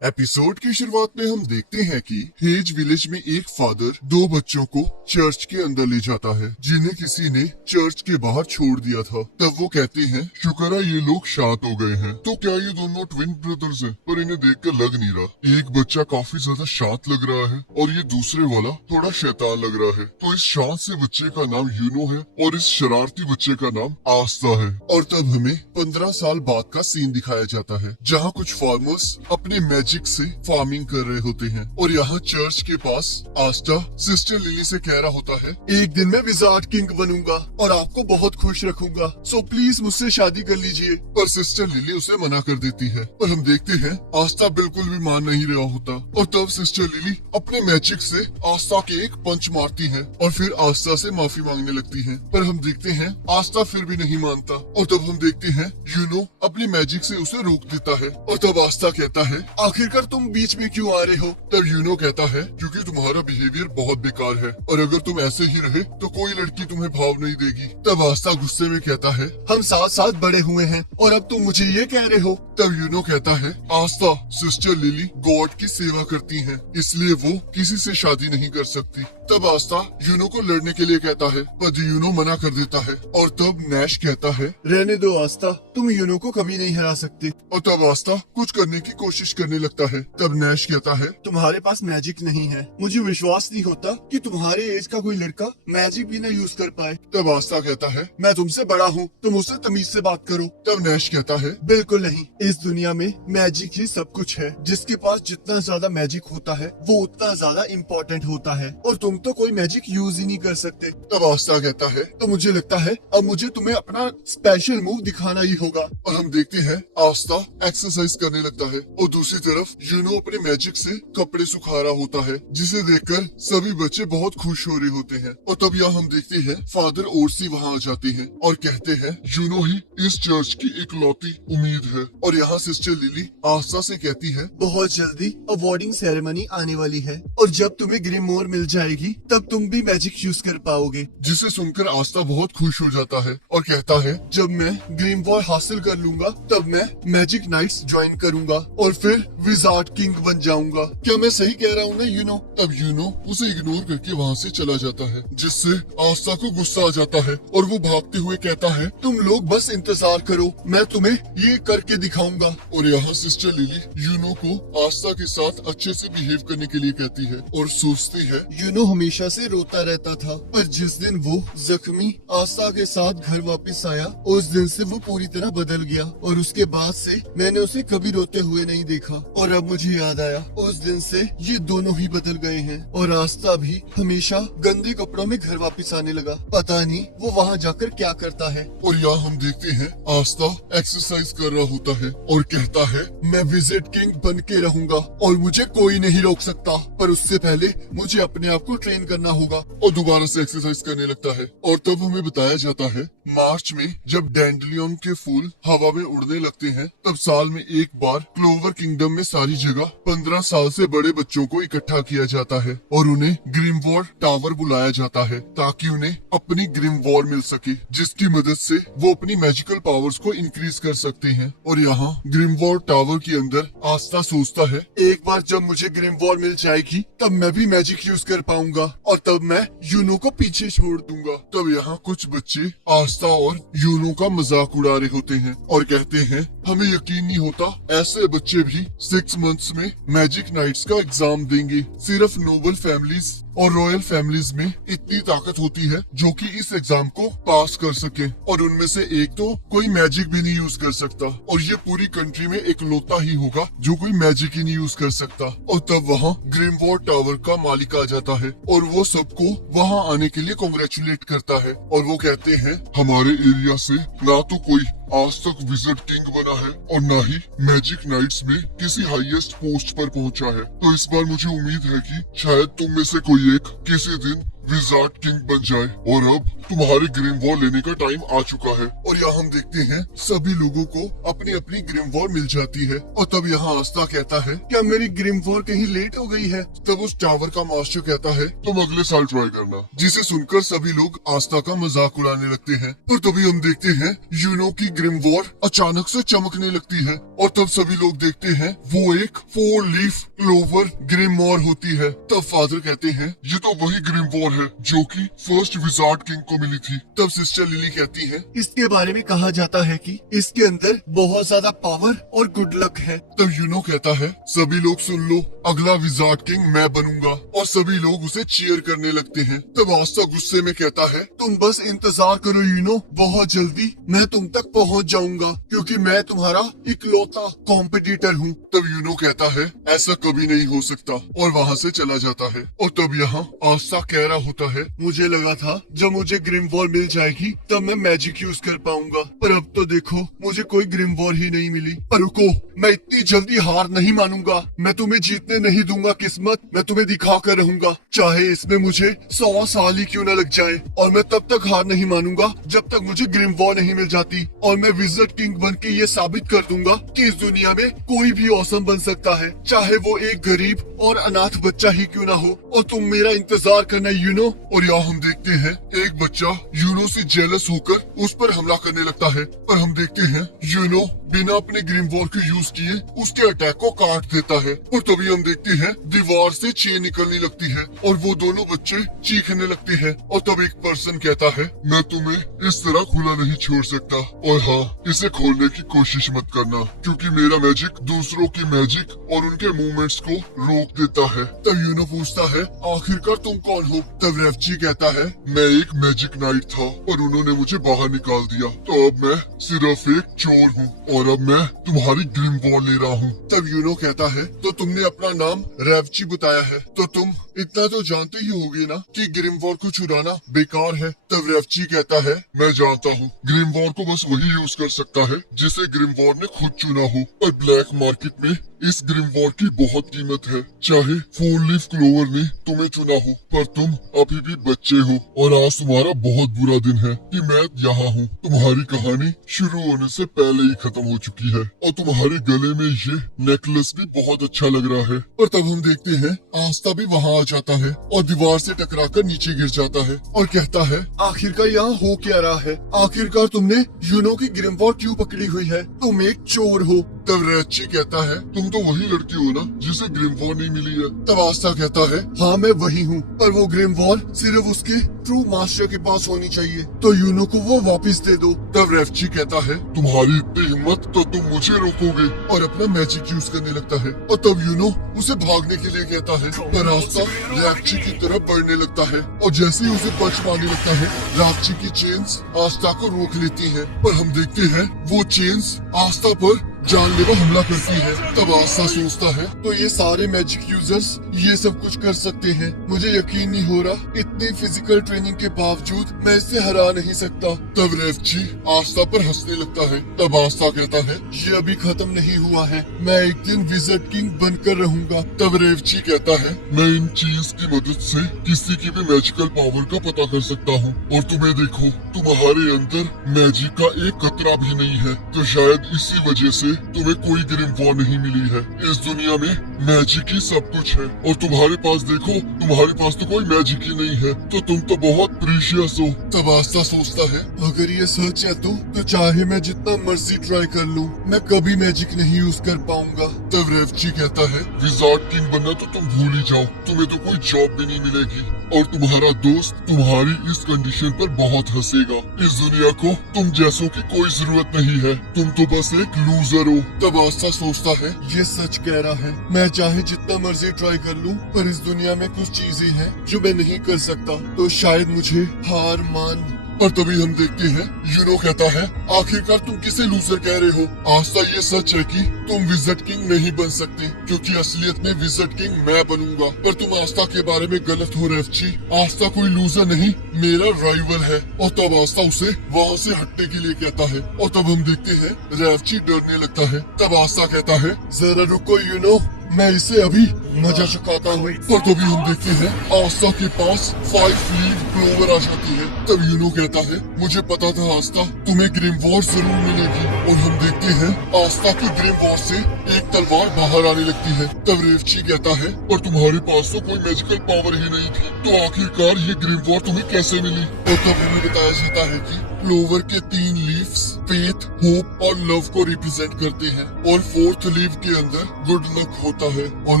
Episode की शुरुआत में हम देखते हैं कि हेज विलेज में एक फादर दो बच्चों को चर्च के अंदर ले जाता है जिन्हें किसी ने चर्च के बाहर छोड़ दिया था। तब वो कहते हैं, शुक्र है ये लोग शांत हो गए हैं। तो क्या ये दोनों ट्विन ब्रदर्स हैं? पर इन्हें देखकर लग नहीं रहा। एक बच्चा काफी ज्यादा शांत लग रहा है और ये दूसरे वाला थोड़ा शैतान लग रहा है। तो इस शांत से बच्चे का नाम यूनो है और इस शरारती बच्चे का नाम आस्था है। और तब हमें 15 साल बाद का सीन दिखाया जाता है जहाँ कुछ फार्मर्स अपने मैजिक से फार्मिंग कर रहे होते हैं और यहाँ चर्च के पास आस्था सिस्टर लिली से कह रहा होता है, एक दिन मैं विजार्ड किंग बनूंगा और आपको बहुत खुश रखूंगा, सो प्लीज मुझसे शादी कर लीजिए। पर सिस्टर लिली उसे मना कर देती है और हम देखते हैं आस्था बिल्कुल भी मान नहीं रहा होता। और तब सिस्टर लिली अपने मैजिक से आस्था के एक पंच मारती है और फिर आस्था से माफी मांगने लगती है। पर हम देखते हैं आस्था फिर भी नहीं मानता और तब हम देखते हैं यूनो अपनी मैजिक से उसे रोक देता है। और तब आस्था कहता है, आखिरकार तुम बीच में क्यों आ रहे हो? तब यूनो कहता है, क्योंकि तुम्हारा बिहेवियर बहुत बेकार है और अगर तुम ऐसे ही रहे तो कोई लड़की तुम्हें भाव नहीं देगी। तब आस्था गुस्से में कहता है, हम साथ साथ बड़े हुए हैं और अब तुम मुझे ये कह रहे हो? तब यूनो कहता है, आस्था सिस्टर लिली गॉड की सेवा करती हैं, इसलिए वो किसी से शादी नहीं कर सकती। तब आस्था यूनो को लड़ने के लिए कहता है पर यूनो मना कर देता है। और तब नैश कहता है, रहने दो आस्था, तुम यूनो को कभी नहीं हरा सकते। और तब आस्था कुछ करने की कोशिश करने लगता है। तब नैश कहता है, तुम्हारे पास मैजिक नहीं है, मुझे विश्वास नहीं होता कि तुम्हारे एज का कोई लड़का मैजिक भी न यूज कर पाए। तब आस्था कहता है, मैं तुमसे बड़ा हूँ, तुम मुझसे तमीज से बात करो। तब नैश कहता है, बिल्कुल नहीं, इस दुनिया में मैजिक ही सब कुछ है। जिसके पास जितना ज्यादा मैजिक होता है वो उतना ज्यादा इम्पोर्टेंट होता है और तुम तो कोई मैजिक यूज ही नहीं कर सकते। तब आस्था कहता है, तो मुझे लगता है अब मुझे तुम्हें अपना स्पेशल मूव दिखाना ही होगा। और हम देखते हैं आस्था एक्सरसाइज करने लगता है और दूसरी तरफ यूनो अपने मैजिक से कपड़े सुखा रहा होता है जिसे देखकर सभी बच्चे बहुत खुश हो रहे होते हैं। और तब यहाँ हम देखते हैं फादर ओरसी वहाँ आ जाते हैं और कहते हैं, यूनो ही इस चर्च की इकलौती उम्मीद है। और यहाँ सिस्टर लिली आस्था से कहती है, बहुत जल्दी अवार्डिंग सेरेमनी आने वाली है और जब तुम्हें ग्रिमोर मिल जाएगी तब तुम भी मैजिक यूज कर पाओगे। जिसे सुनकर आस्था बहुत खुश हो जाता है और कहता है, जब मैं ग्रिमवॉर हासिल कर लूंगा तब मैं मैजिक नाइट्स ज्वाइन करूंगा और फिर विजार्ड किंग बन जाऊंगा। क्या मैं सही कह रहा हूँ ना यूनो? तब यूनो उसे इग्नोर करके वहाँ से चला जाता है जिससे आस्था को गुस्सा आ जाता है और वो भागते हुए कहता है, तुम लोग बस इंतजार करो, मैं तुम्हें ये करके दिखाऊंगा। और यहाँ सिस्टर लिली यूनो को आस्था के साथ अच्छे से बिहेव करने के लिए कहती है और सोचती है, यूनो हमेशा से रोता रहता था पर जिस दिन वो जख्मी आस्था के साथ घर वापस आया उस दिन से वो पूरी तरह बदल गया और उसके बाद से मैंने उसे कभी रोते हुए नहीं देखा। और अब मुझे याद आया उस दिन से ये दोनों ही बदल गए हैं और आस्था भी हमेशा गंदे कपड़ों में घर वापस आने लगा। पता नहीं वो वहाँ जाकर क्या करता है। और यहाँ हम देखते हैं आस्था एक्सरसाइज कर रहा होता है और कहता है, मैं विजिट किंग बन के रहूंगा और मुझे कोई नहीं रोक सकता, पर उससे पहले मुझे अपने आप को ट्रेन करना होगा। और दोबारा से एक्सरसाइज करने लगता है। और तब हमें बताया जाता है मार्च में जब डैंडलियन के फूल हवा में उड़ने लगते हैं तब साल में एक बार क्लोवर किंगडम में सारी जगह 15 साल से बड़े बच्चों को इकट्ठा किया जाता है और उन्हें ग्रिमवॉर टावर बुलाया जाता है ताकि उन्हें अपनी ग्रिमवॉर मिल सके जिसकी मदद से वो अपनी मैजिकल पावर्स को इंक्रीज कर सकते हैं। और यहाँ ग्रिमवॉर टावर के अंदर आस्था सोचता है, एक बार जब मुझे ग्रिमवॉर मिल जाएगी तब मैं भी मैजिक यूज कर पाऊंगा और तब मैं यूनो को पीछे छोड़ दूंगा। तब यहाँ कुछ बच्चे आस्था और यूनो का मजाक उड़ा रहे होते हैं और कहते हैं, हमें यकीन नहीं होता ऐसे बच्चे भी 6 मंथ्स में मैजिक नाइट्स का एग्जाम देंगे। सिर्फ नोबल फैमिलीज और रॉयल फैमिलीज में इतनी ताकत होती है जो कि इस एग्जाम को पास कर सके और उनमें से एक तो कोई मैजिक भी नहीं यूज कर सकता और ये पूरी कंट्री में इकलौता ही होगा जो कोई मैजिक ही नहीं यूज कर सकता। और तब वहाँ ग्रिमवॉर टावर का मालिक आ जाता है और वो सबको वहाँ आने के लिए कांग्रेचुलेट करता है और वो कहते हैं, हमारे एरिया से ना तो कोई आज तक विजिट किंग बना है और न ही मैजिक नाइट्स में किसी हाईएस्ट पोस्ट पर पहुंचा है, तो इस बार मुझे उम्मीद है कि शायद तुम में से कोई एक किसी दिन विजार्ड किंग बन जाए और अब तुम्हारे ग्रिम वॉर लेने का टाइम आ चुका है। और यहाँ हम देखते हैं सभी लोगों को अपनी अपनी ग्रिम वॉर मिल जाती है। और तब यहाँ आस्था कहता है क्या मेरी ग्रिम वॉर कहीं लेट हो गई है? तब उस टावर का मास्टर कहता है तुम अगले साल ट्राई करना, जिसे सुनकर सभी लोग आस्था का मजाक उड़ाने लगते हैं। और तभी हम देखते हैं यूनो की ग्रिम वॉर अचानक से चमकने लगती है और तब सभी लोग देखते हैं वो एक 4 लीफ क्लोवर ग्रिम वॉर होती है। तब फादर कहते हैं ये तो वही ग्रिम वॉर है जो कि फर्स्ट विजार्ड किंग को मिली थी। तब सिस्टर लिली कहती है इसके बारे में कहा जाता है कि इसके अंदर बहुत ज्यादा पावर और गुड लक है। तब यूनो कहता है सभी लोग सुन लो, अगला विजार्ड किंग मैं बनूंगा। और सभी लोग उसे चीयर करने लगते हैं। तब आस्था गुस्से में कहता है तुम बस इंतजार करो यूनो, बहुत जल्दी मैं तुम तक पहुंच जाऊंगा क्योंकि मैं तुम्हारा इकलौता कॉम्पिटिटर हूँ। तब यूनो कहता है ऐसा कभी नहीं हो सकता और वहाँ से चला जाता है। और तब यहाँ आस्था कह रहा होता है मुझे लगा था जब मुझे ग्रिम वॉर मिल जाएगी तब मैं मैजिक यूज कर पाऊंगा, पर अब तो देखो मुझे कोई ग्रिम वॉर ही नहीं मिली। पर रुको, मैं इतनी जल्दी हार नहीं मानूंगा, मैं तुम्हें जीतने नहीं दूंगा किस्मत, मैं तुम्हें दिखा कर रहूंगा, चाहे इसमें मुझे 100 साल ही क्यों न लग जाए। और मैं तब तक हार नहीं मानूंगा जब तक मुझे ग्रिम वॉर नहीं मिल जाती। और मैं विजार्ड किंग बन के ये साबित कर दूंगा कि इस दुनिया में कोई भी औसम बन सकता है, चाहे वो एक गरीब और अनाथ बच्चा ही क्यों ना हो। और तुम मेरा इंतजार करना यूनो। और यहाँ हम देखते हैं एक बच्चा यूनो से जेलस होकर उस पर हमला करने लगता है, पर हम देखते हैं यूनो बिना अपने ग्रिम वॉर के यूज किए उसके अटैक को काट देता है। और तभी हम देखते हैं दीवार से चेन निकलने लगती है और वो दोनों बच्चे चीखने लगते हैं। और तब एक पर्सन कहता है मैं तुम्हें इस तरह खुला नहीं छोड़ सकता, और हाँ इसे खोलने की कोशिश मत करना क्योंकि मेरा मैजिक दूसरों की मैजिक और उनके मूवमेंट्स को रोक देता है। तब यूनो पूछता है आखिरकार तुम कौन हो? तब रेफची कहता है मैं एक मैजिक नाइट था और उन्होंने मुझे बाहर निकाल दिया, तो अब मैं सिर्फ एक चोर हूँ और अब मैं तुम्हारी ग्रिम वॉर ले रहा हूँ। तब यूनो कहता है तो तुमने अपना नाम रेवची बताया है, तो तुम इतना तो जानते ही होगे ना कि ग्रिम वॉर को चुराना बेकार है। तब रेवची कहता है मैं जानता हूँ, ग्रिम वॉर को बस वही यूज कर सकता है जिसे ग्रिम वॉर ने खुद चुना हो, पर ब्लैक मार्केट में इस ग्रिम वॉर की बहुत कीमत है। चाहे 4 लीफ क्लोवर ने तुम्हें चुना हो, पर तुम अभी भी बच्चे हो और आज तुम्हारा बहुत बुरा दिन है कि मैं यहाँ हूँ। तुम्हारी कहानी शुरू होने से पहले ही खत्म हो चुकी है और तुम्हारे गले में ये नेकलेस भी बहुत अच्छा लग रहा है। और तब हम देखते हैं आस्था भी वहाँ आ जाता है और दीवार से टकराकर नीचे गिर जाता है और कहता है आखिरकार यहाँ हो क्या रहा है? आखिरकार तुमने यूनो की ग्रिम वॉर क्यों पकड़ी हुई है? तुम एक चोर हो। तब रेची कहता है तुम तो वही लड़की हो ना जिसे ग्रिम वॉर नहीं मिली है। तब आस्था कहता है हाँ मैं वही हूँ, पर वो ग्रिम वॉर सिर्फ उसके ट्रू मास्टर के पास होनी चाहिए, तो यूनो को वो वापस दे दो। तब रेफची कहता है तुम्हारी इतनी हिम्मत तो तुम मुझे रोकोगे, और अपना मैजिक यूज करने लगता है। और तब यूनो उसे भागने के लिए कहता है, पर आस्था रेफची की तरफ बढ़ने लगता है और जैसे ही उसे पंच मारने लगता है रेफची की चेन्स आस्था को रोक लेती है। पर हम देखते हैं वो चेन्स आस्था पर जानलेवा हमला करती है। तब आस्था सोचता है तो ये सारे मैजिक यूजर्स ये सब कुछ कर सकते हैं, मुझे यकीन नहीं हो रहा इतनी फिजिकल ट्रेनिंग के बावजूद मैं इसे हरा नहीं सकता। तब रेवची आस्था पर हंसने लगता है। तब आस्था कहता है ये अभी खत्म नहीं हुआ है, मैं एक दिन विजार्ड किंग बनकर रहूंगा। तब रेवची कहता है मैं इन चीज की मदद से किसी की भी मैजिकल पावर का पता कर सकता हूँ, और तुम्हें देखो तुम्हारे अंदर मैजिक का एक कतरा भी नहीं है, तो शायद इसी वजह से तुम्हें कोई ग्रिम वॉर नहीं मिली है। इस दुनिया में मैजिक ही सब कुछ है और तुम्हारे पास देखो तुम्हारे पास तो कोई मैजिक ही नहीं है, तो तुम तो बहुत प्रीशियस हो। तब आस्था सोचता है अगर ये सच है तो चाहे मैं जितना मर्जी ट्राई कर लूं, मैं कभी मैजिक नहीं यूज कर पाऊंगा। तब रेवची कहता है विजार्ड किंग बनना तो तुम भूल ही जाओ, तुम्हें तो कोई जॉब भी नहीं मिलेगी और तुम्हारा दोस्त तुम्हारी इस कंडीशन पर बहुत हंसेगा। इस दुनिया को तुम जैसों की कोई जरूरत नहीं है, तुम तो बस एक लूजर हो। तब आस्था सोचता है ये सच कह रहा है, मैं चाहे जितना मर्जी ट्राई कर लूं, पर इस दुनिया में कुछ चीजें हैं जो मैं नहीं कर सकता, तो शायद मुझे हार मान। और तभी हम देखते हैं यूनो कहता है आखिरकार तुम किसे लूजर कह रहे हो? आस्था ये सच है कि तुम विजार्ड किंग नहीं बन सकते, क्योंकि असलियत में विजार्ड किंग मैं बनूंगा। पर तुम आस्था के बारे में गलत हो रेवची, आस्था कोई लूजर नहीं मेरा राइवल है। और तब आस्था उसे वहाँ से हटने के लिए कहता है और तब हम देखते हैं रेवची डरने लगता है। तब आस्था कहता है जरा रुको यूनो, मैं इसे अभी मजा चुकाता हूँ। पर तभी हम देखते हैं आस्था के पास 5 लीफ क्लोवर आ जाती है। तब यूनो कहता है, मुझे पता था आस्था, तुम्हें ग्रिमवॉर जरूर मिलेगी। और हम देखते हैं आस्था की ग्रिमवॉर से एक तलवार बाहर आने लगती है। तब रेवची कहता है, पर तुम्हारे पास तो कोई मैजिकल पावर ही नहीं थी, तो आखिरकार ये ग्रिमवॉर तुम्हें कैसे मिली? और तब हमें बताया जाता है कि क्लोवर के 3 लीव्स फेथ, होप और लव को रिप्रेजेंट करते हैं। और 4th लीव के अंदर गुड लक होता है। और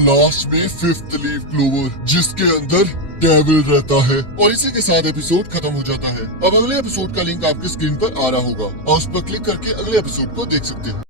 लास्ट में 5th लीव क्लोवर जिसके अंदर डेविल रहता है। और इसी के साथ एपिसोड खत्म हो जाता है। अब अगले एपिसोड का लिंक आपकी स्क्रीन पर आ रहा होगा और उस पर क्लिक करके अगले एपिसोड को देख सकते हो।